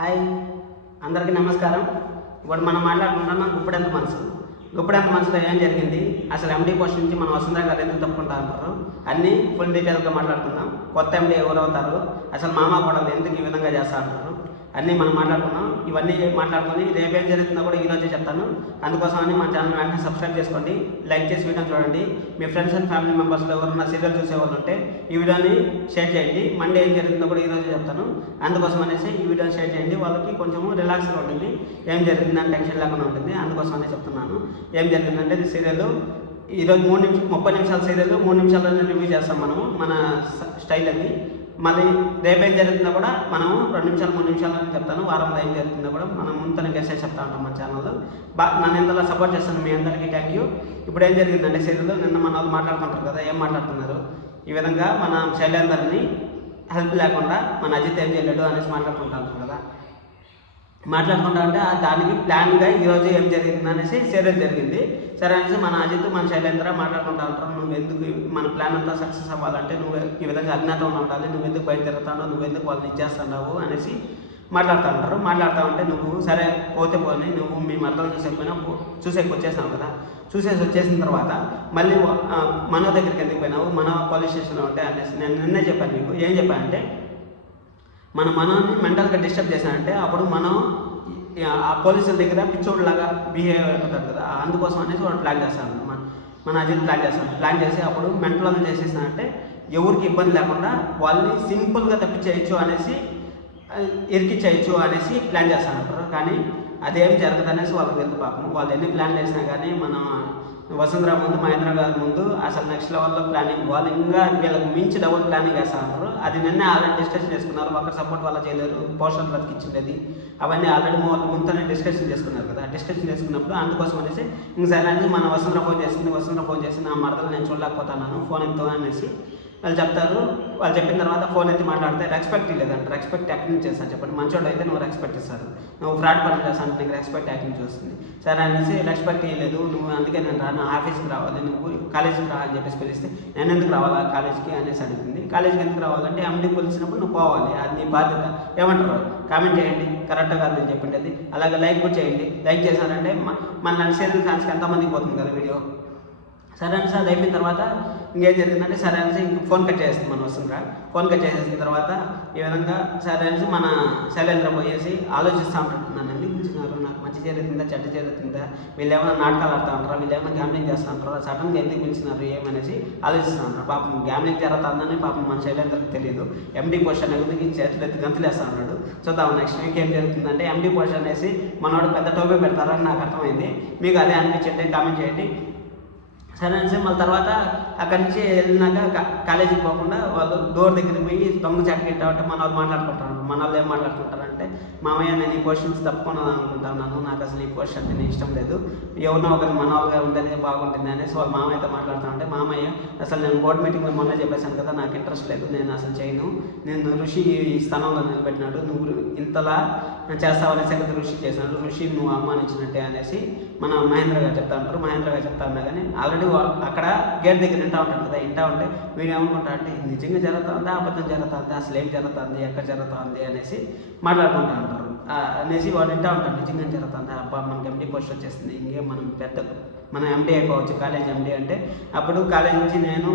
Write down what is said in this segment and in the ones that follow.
Hi, అందరికీ నమస్కారం. ఇప్పుడు మనం మాట్లాడుకుంటున్నాం గుప్పెడంత మనసులో ఏం జరిగింది, అసలు ఎండీ పోస్ట్ నుంచి మనం వసుంధర గారు ఎందుకు తప్పుకుంటా అంటారు, అన్నీ ఫుల్ డీటెయిల్గా మాట్లాడుకుందాం. కొత్త ఎండీ ఎవరు అవుతారు, అసలు మామ కోడలు ఎందుకు ఈ విధంగా చేస్తా అంటారు, అన్నీ మనం మాట్లాడుకున్నాం. ఇవన్నీ మాట్లాడుకొని రేపేం జరుగుతుందో కూడా ఈరోజే చెప్తాను. అందుకోసమని మన ఛానల్ వెంటనే సబ్స్క్రైబ్ చేసుకోండి, లైక్ చేసి వీడియో చూడండి. మీ ఫ్రెండ్స్ అండ్ ఫ్యామిలీ మెంబర్స్లో ఎవరైనా సీరియల్ చూసేవాళ్ళు ఉంటే ఈ వీడియోని షేర్ చేయండి. మండే ఏం జరుగుతుందో కూడా ఈరోజే చెప్తాను. అందుకోసం అనేసి ఈ వీడియోని షేర్ చేయండి, వాళ్ళకి కొంచెం రిలాక్స్గా ఉంటుంది, ఏం జరిగిందని టెన్షన్ లేకుండా ఉంటుంది. అందుకోసమనే చెప్తున్నాను. ఏం జరిగిందంటే ఇది సీరియల్ ఈరోజు 30 నిమిషాల సీరియల్ 3 నిమిషాల్లో రివ్యూ చేస్తాం మనము, మన స్టైల్ అది. మళ్ళీ రేపేం జరుగుతుందో కూడా మనం 2 నిమిషాలు 3 నిమిషాలు చెప్తాను. వారంలో ఏం జరుగుతుందో కూడా మనం ముందునే గెస్ట్ చెప్తా ఉంటాం మన ఛానల్లో. నన్ను ఎంతలా సపోర్ట్ చేస్తాను, మీ అందరికీ థ్యాంక్ యూ. ఇప్పుడు ఏం జరిగిందంటే సీరియల్లో నిన్న మన వాళ్ళు మాట్లాడుకుంటారు కదా, ఏం మాట్లాడుతున్నారు, ఈ విధంగా మన శైలేందర్ని హెల్ప్ లేకుండా మన అజిత్ ఏం చేయలేడు అనేసి మాట్లాడుకుంటారు కదా. మాట్లాడుకుంటా ఉంటే దానికి ప్లాన్గా ఈరోజు ఏం జరిగింది అనేసి సీరియల్ జరిగింది. సరే అనేసి మన అజిత్ మన శైలేంద్ర మాట్లాడుకుంటా ఉంటారు, నువ్వు ఎందుకు మన ప్లాన్ అంతా సక్సెస్ అవ్వాలంటే నువ్వు ఈ విధంగా అజ్ఞాతంలో ఉండాలి, నువ్వు ఎందుకు బయట తిరుగుతావు, నువ్వు ఎందుకు వాళ్ళని ఇచ్చేస్తున్నావు అనేసి మాట్లాడుతూ ఉంటారు. మాట్లాడుతూ ఉంటే నువ్వు సరే పోతే పోని, నువ్వు మీ మద్దతు చూసేకి వచ్చేసావు కదా, చూసేసి వచ్చేసిన తర్వాత మళ్ళీ మన దగ్గరికి ఎందుకు పోయినావు, మన పోలీస్ స్టేషన్లో ఉంటే అనేసి నేను నిన్నే చెప్పాను మీకు. ఏం చెప్పానంటే మనల్ని మెంటల్గా డిస్టర్బ్ చేశానంటే అప్పుడు మనం ఆ పోలీసుల దగ్గర పిచ్చోడ్లాగా బిహేవ్ అయిపోతారు కదా, అందుకోసం అనేసి వాడు ప్లాన్ చేస్తాను, మన అజిత్ ప్లాన్ చేసి అప్పుడు మెంటల్గా చేసేసానంటే ఎవరికి ఇబ్బంది లేకుండా వాళ్ళని సింపుల్గా తప్పించేయచ్చు అనేసి ఇరికిచ్చేయచ్చు అనేసి ప్లాన్ చేస్తానంటారు. కానీ అదేం జరగదు అనేసి వాళ్ళకి తెలుసు. పాపం వాళ్ళు ఎన్ని ప్లాన్లు చేసినా కానీ మన వసుంధర ముందు, మహేంద్ర గారి ముందు అసలు నెక్స్ట్ లెవెల్లో ప్లానింగ్, వాళ్ళు ఇంకా వీళ్ళకి మించి డబుల్ ప్లానింగ్ చేస్తున్నారు. అది నిన్నే ఆల్రెడీ డిస్కషన్ చేసుకున్నారు, ఒకరి సపోర్ట్ వల్ల చేయలేరు, పోస్టర్లు బతికిచ్చిండేది అవన్నీ ఆల్రెడీ వాళ్ళు ముందునే డిస్కషన్ చేసుకున్నారు కదా. డిస్కషన్ చేసుకున్నప్పుడు అందుకోసం అనేసి ఇంక సరే అనేసి మన వసుంధర ఫోన్ చేసి నా మరదలు నేను చూడలేకపోతున్నాను, ఫోన్ ఎత్తు అనేసి వాళ్ళు చెప్తారు. వాళ్ళు చెప్పిన తర్వాత ఫోన్ ఎత్తి మాట్లాడితే రెస్పెక్ట్ లేదంట. రెస్పెక్ట్ యాక్టింగ్ చేస్తాను చెప్పండి, మంచోడు అయితే నువ్వు రెస్పెక్ట్ ఇస్తారు, నువ్వు ఫ్రాడ్ పని చేస్తాను నీకు రెస్పెక్ట్ యాక్టింగ్ చూస్తుంది. సరే అనేసి రెస్పెక్ట్ ఇవ్వలేదు, నువ్వు అందుకే నేను రాను, ఆఫీస్కి రావాలి, నువ్వు కాలేజీకి రా అని చెప్పేసి పిలిస్తే నేను ఎందుకు రావాలా కాలేజీకి అనేసి అడుగుతుంది. కాలేజీకి ఎందుకు రావాలంటే ఎండీ పిలిచినప్పుడు నువ్వు పోవాలి, అది నీ బాధ్యత. ఏమంటారు కామెంట్ చేయండి, కరెక్ట్గా కాదు నేను చెప్పింది. అలాగే లైక్ కూడా చేయండి, లైక్ చేశారంటే మన సీరియల్ ఫ్యాన్స్కి ఎంతమందికి పోతుంది కదా వీడియో. సరే అనేసి అది అయిపోయిన తర్వాత ఇంకేం జరిగిందంటే సరే అనేసి ఫోన్ కట్ చేస్తుంది మన వసుంధర. ఫోన్ కట్ చేసేసిన తర్వాత ఈ విధంగా సరే అనేసి మన శైలేంద్ర పోయేసి ఆలోచిస్తూ ఉంటున్నాను, ఎందుకు పిలిచినారు, నాకు మంచి జరుగుతుందా చెడ్డ జరుగుతుందా, వీళ్ళు ఏమైనా నాటకాలు ఆడుతూ ఉంటారా, వీళ్ళు ఏమైనా గ్యామ్లింగ్ చేస్తూ ఉంటారా, సడన్గా ఎందుకు పిలిచినారు ఏమనేసి ఆలోచిస్తూ ఉంటారు. పాపం గ్యామ్లింగ్ జరుగుతుందని పాపం మన శైలేంద్రకి తెలియదు. ఎండీ పోస్ట్ అనేది చేతులు ఎత్తి గంతులు వేస్తూ ఉన్నాడు. చూద్దాం నెక్స్ట్ వీక్ ఏం జరుగుతుందంటే ఎండీ పోస్ట్ అనేసి మనోడు పెద్ద టోపీ పెడతారని నాకు అర్థమైంది. మీకు అదే అనిపించండి, కామెంట్ చేయండి. సరే అనేసి మళ్ళీ తర్వాత అక్కడి నుంచి వెళ్ళినాక కాలేజీకి పోకుండా వాళ్ళు డోర్ దగ్గరికి పోయి దొంగ జాకెట్ అంటే మన వాళ్ళు మాట్లాడుకుంటారు. మన వాళ్ళు ఏం మాట్లాడుకుంటారంటే మామయ్య నేను ఈ క్వశ్చన్స్ తప్పుకున్నాను అనుకుంటున్నాను, నాకు అసలు ఈ క్వశ్చన్ అంటే ఇష్టం లేదు, ఎవరినో ఒకరు మన వాళ్ళగా ఉంటేనే బాగుంటుంది అనేసి వాళ్ళు మామయ్యతో మాట్లాడుతూ ఉంటే మామయ్య అసలు నేను బోర్డు మీటింగ్లో మొన్న చెప్పేశాను కదా నాకు ఇంట్రెస్ట్ లేదు, నేను అసలు చేయను, నేను ఋషి ఈ స్థానంలో నిలబెట్టినాడు, నువ్వు ఇంతలా చేస్తావనేసి కదా ఋషి చేసినాడు, ఋషి నువ్వు అవమానించినట్టే అనేసి మన మహేంద్ర గారు చెప్తా ఉంటారు. మహేంద్ర గారు చెప్తా ఉన్నా కానీ ఆల్రెడీ అక్కడ గేట్ దగ్గర వింటూ ఉంటాడు కదా, వింటూ ఉంటే వీడు ఏమనుకుంటా అంటే నిజంగా జరుగుతుందా అబద్ధం జరుగుతుంది, అసలు ఏం జరుగుతుంది, ఎక్కడ జరుగుతుంది అనేసి మాట్లాడుకుంటూ ఉంటారు. అనేసి వాడు వింటూ ఉంటాడు, నిజంగా జరుగుతుంది, అబ్బా మనకి ఎండీ పోస్ట్ వచ్చేస్తుంది, ఇంకేం మన ఎండీ అయిపోవచ్చు, కాలేజ్ ఎండీ అంటే. అప్పుడు కాలేజ్ నుంచి నేను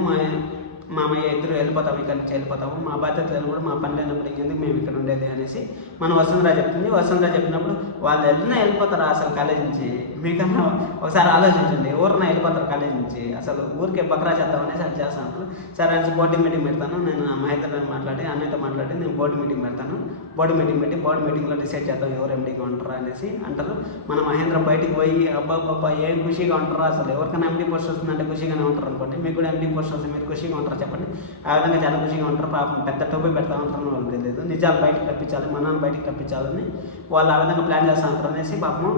మామయ్య ఇద్దరు వెళ్ళిపోతాము, ఇక్కడ నుంచి వెళ్ళిపోతాము, మా బాధ్యతలను కూడా మా పని లేనప్పుడు ఇంకెందుకు మేము ఇక్కడ ఉండేది అనేసి మన వసుంధర చెప్తుంది. వసుంధర చెప్పినప్పుడు వాళ్ళు వెళ్ళిపోతారా అసలు కాలేజ్ నుంచి, మీకన్నా ఒకసారి ఆలోచించండి, ఎవరన్నా వెళ్ళిపోతారు కాలేజ్ నుంచి, అసలు ఊరికే బక్రా చేద్దాం అనేసి అది చేస్తాను. సరే అనేసి బోర్డు మీటింగ్ పెడతాను, నేను మహేంద్రని మాట్లాడి అన్నయ్యతో మాట్లాడి నేను బోర్డు మీటింగ్ పెడతాను. బోర్డు మీటింగ్లో డిసైడ్ చేద్దాం ఎవరు ఎండీగా ఉంటారా అనేసి అంటారు. మన మహేంద్ర బయటికి పోయి అబ్బాబ్బా ఏం ఖుషిగా ఉంటారా, అసలు ఎవరికైనా ఎండీ పోస్ట్ వస్తుందంటే ఖుషిగానే ఉంటారు అనుకోండి, మీకు కూడా ఎండీ పోస్ట్ వస్తుంది మీరు ఖుషిగా ఉంటారు చెప్పండి. ఆ విధంగా చాలా ఖుషిగా ఉంటారు. పాపం పెద్ద టోపీ పెడతా ఉంటారు, వాళ్ళు తెలియదు, నిజాలు బయటకు తప్పించాలి, మనల్ని బయటకు తప్పించాలని వాళ్ళు ఆ విధంగా ప్లాన్ చేస్తూ ఉంటారు అనేసి పాపం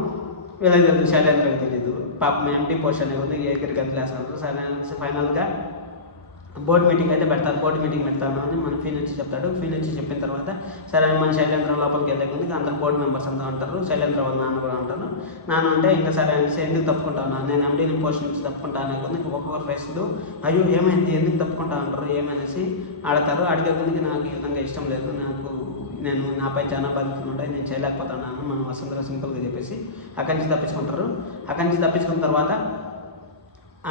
వీళ్ళకి తెలియదు, శైలేంద్రకి తెలియదు. పాపం ఎండీ పోస్ట్ అనేది ఎగిరికి గంతులు వేస్తారు. సరే అనేసి ఫైనల్గా బోర్డు మీటింగ్ అయితే పెడతారు. బోర్డు మీటింగ్ పెడతాను అని మన ఫీ నుంచి చెప్తాడు. ఫీ నుంచి చెప్పిన తర్వాత సరే మన శైలేంద్ర లోపలికి వెళ్ళే ముందుకు అందరు బోర్డు మెంబర్స్ అంతా ఉంటారు. శైలేంద్ర వాళ్ళ నాన్న కూడా ఉంటారు. నాన్న అంటే ఇంకా సరే అనేసి ఎందుకు తప్పుకుంటాను, నేను ఎండీని పోస్ట్ నుంచి తప్పుకుంటా అనే కొద్దికి ఒక్కొక్కరు ఫేస్లు అయ్యో ఏమైంది ఎందుకు తప్పుకుంటా అంటారు ఏమనేసి ఆడతారు. అడిగే కొద్దికి నాకు ఈ విధంగా ఇష్టం లేదు, నాకు నేను నాపై చాలా బాధ్యతలు ఉంటాయి, నేను చేయలేకపోతున్నాను మనం వసుంధర సింపుల్గా చెప్పేసి అక్కడి నుంచి తప్పించుకుంటారు. అక్కడి నుంచి తప్పించుకున్న తర్వాత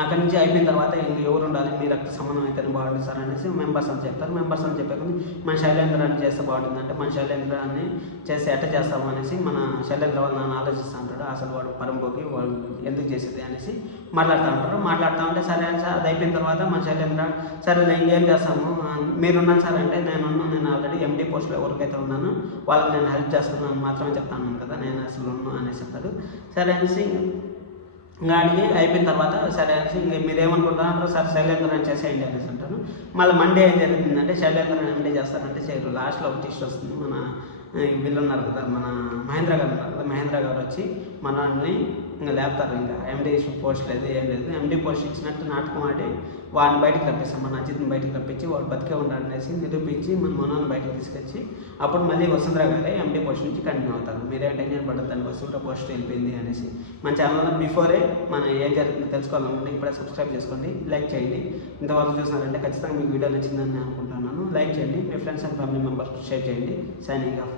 అక్కడి నుంచి అయిపోయిన తర్వాత ఇంక ఎవరు ఉండాలి, మీ రక్త సంబంధం అయితేనే బాగుంటుంది సార్ అనేసి మెంబర్స్ అని చెప్తారు. మెంబర్స్ అని చెప్పే మన శైలేంద్రాన్ని చేస్తే బాగుంటుంది అంటే మన శైలేంద్రాన్ని చేస్తే ఎట్ట చేస్తాము అనేసి మన శైలేంద్ర వాళ్ళు నన్ను ఆలోచిస్తూ ఉంటాడు. అసలు వాడు పరంపోకి వాడు ఎందుకు చేసేది అనేసి మాట్లాడుతూ ఉంటారు. మాట్లాడుతూ ఉంటే సరే అని సార్ అది అయిపోయిన తర్వాత మన శైలేంద్ర సరే నేను ఇంకేం చేస్తాము మీరున్నాను సార్ అంటే నేను ఆల్రెడీ ఎండి పోస్ట్లో ఎవరికైతే ఉన్నాను వాళ్ళకి నేను హెల్ప్ చేస్తున్నాను మాత్రమే చెప్తాను కదా, నేను అసలు ఉన్నాను అనేసి చెప్తాడు. సరే అనేసి ఇంకా అడిగి అయిపోయిన తర్వాత సరే అనేసి ఇంక మీరేమనుకుంటున్నారు సార్ శైలేంద్ర చేసేయండి అనేసి అంటాను. మళ్ళీ మండే ఏం జరుగుతుందంటే శైలేంద్ర ఎండి చేస్తారంటే చేయరు. లాస్ట్లో ఒక టిస్ట్ వస్తుంది. మన వీళ్ళు ఉన్నారు కదా మన మహేంద్ర గారు ఉన్నారు కదా, మహేంద్ర గారు వచ్చి మనల్ని ఇంకా లేపుతారు. ఇంకా ఎండి పోస్ట్ లేదు ఏం లేదు, ఎండి పోస్ట్ ఇచ్చినట్టు నాటకం ఆడి వాడిని బయటకు రప్పిస్తాం, మన అజిత్ని బయటకు రప్పించి వాడు బతికే ఉన్నాడనేసి నిరూపించి మన మనల్ని బయటకు తీసుకొచ్చి అప్పుడు మళ్ళీ వసుంధర గారే ఎండి పోస్ట్ నుంచి కంటిన్యూ అవుతారు. మీరేం టెన్షన్ పడద్దు దాన్ని వసుంధర పోస్ట్ వెళ్ళిపోయింది అనేసి. మన ఛానల్లో బిఫోరే మనం ఏం జరుగుతుందో తెలుసుకోవాలనుకుంటే ఇప్పుడే సబ్స్క్రైబ్ చేసుకోండి, లైక్ చేయండి. ఇంతవరకు చూసినారంటే ఖచ్చితంగా మీకు వీడియో నచ్చిందని నేను అనుకుంటున్నాను. లైక్ చేయండి, మీ friends and family members share చేయండి. Signing of.